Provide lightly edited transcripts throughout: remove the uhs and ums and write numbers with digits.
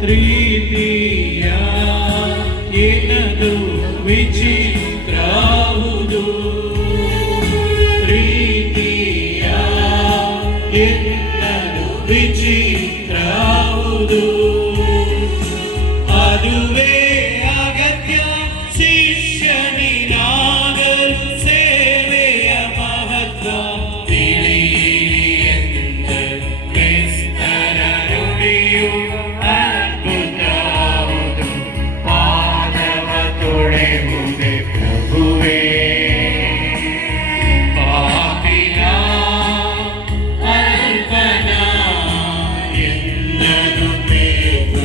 ಪ್ರೀತಿಯ ಏನದು ವಿಚಿತ್ರವುದು, ಪ್ರೀತಿಯ ಏನದು ವಿಚಿತ್ರವುದು, ಅದುವೇ ಅಗತ್ಯ ಶಿಷ್ಯನಿನಾಗಲು ಸೇವೆಯ ಮಹತ್ವ ತಿಳಿಯೆಂದರು ಕ್ರಿಸ್ತರ ನುಡಿಯು ಅದ್ಭುತವುದು, ಪಾದವ ತೊಳೆಯುವುದೇ ಪ್ರಭುವೇ. ಪಾಪಿನ ಅಲ್ಪನ ಎಂದನು ಬೇಗ,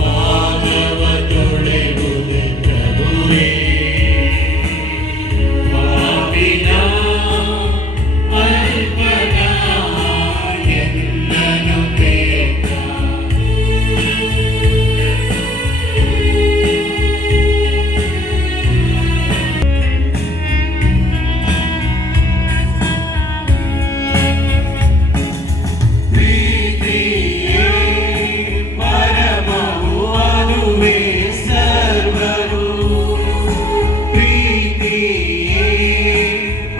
ಪಾದವ ತೊಳೆಯುವುದೇ ಪ್ರಭುವೇ. ಪಾಪಿನ ಅಲ್ಪನ ಎಂದನು ಬೇಗ. ಪ್ರೀತಿಯೇ ಪರಮವು ಅದುವೇ ಸರ್ವವು, ಪ್ರೀತಿಯೇ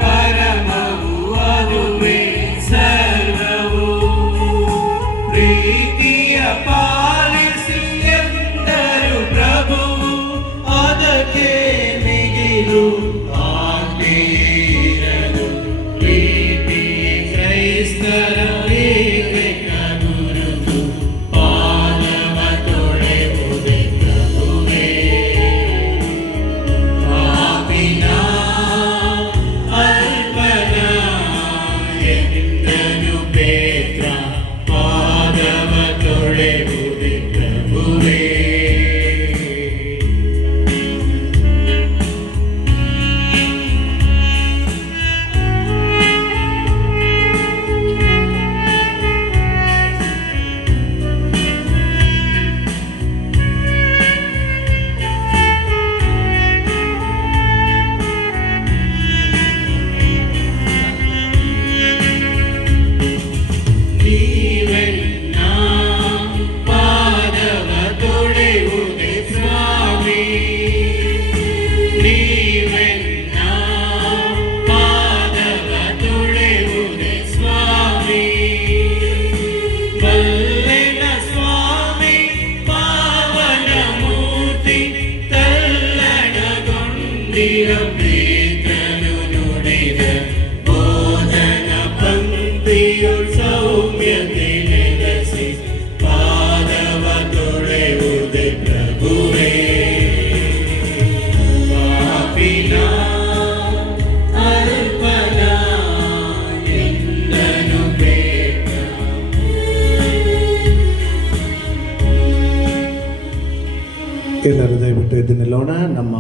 ಪರಮವು ಅದುವೇ ಸರ್ವವು, ಪ್ರೀತಿಯ ಪಾಲಿಸಿ ಎಂದರು ಪ್ರಭುವು, ಅದಕ್ಕೆ ಮಿಗಿಲು ಆಜ್ಞೆಯಿರದು. ಪ್ರೀತಿ ಕ್ರೈಸ್ತರ ಏಕೈಕ ಗುರುತು, ಪಾದವ ತೊಳೆಯುವುದೇ ಪ್ರಭುವೇ. ಪಾಪಿನ ಅಲ್ಪನ ಎಂದನು ಪೇತ್ರ, ಪಾದವ ತೊಳೆಯುವುದೇ ಪ್ರಭುವೇ. ನೀವೆನ್ನ ಪಾದವ ತೊಳೆಯುವುದೇ ಸ್ವಾಮಿ, ನೀವೆನ್ನ ಪಾದವ ತೊಳೆಯುವುದೇ ಸ್ವಾಮಿ. ಬಲ್ಲೆನ ಸ್ವಾಮಿ ಪಾವನ ಮೂರ್ತಿ, ತಲ್ಲಣಗೊಂಡಿರ ಪೇತ್ರನು ನುಡಿದ ಬೋಧನ ಪಂಕ್ತಿಯು ಸೌಮ್ಯತೆ ನೆಲೆಸಿ, ಪಾದವ ತೊಳೆಯುವುದೇ ಪ್ರಭುವೇ. ಪಾಪಿನ ಅಲ್ಪನ ಎಂದನು ಬೇಗ. ಎಲ್ಲರೂ ದಯವಿಟ್ಟು ಎದ್ದು ನಿಲ್ಲೋಣ. ನಮ್ಮ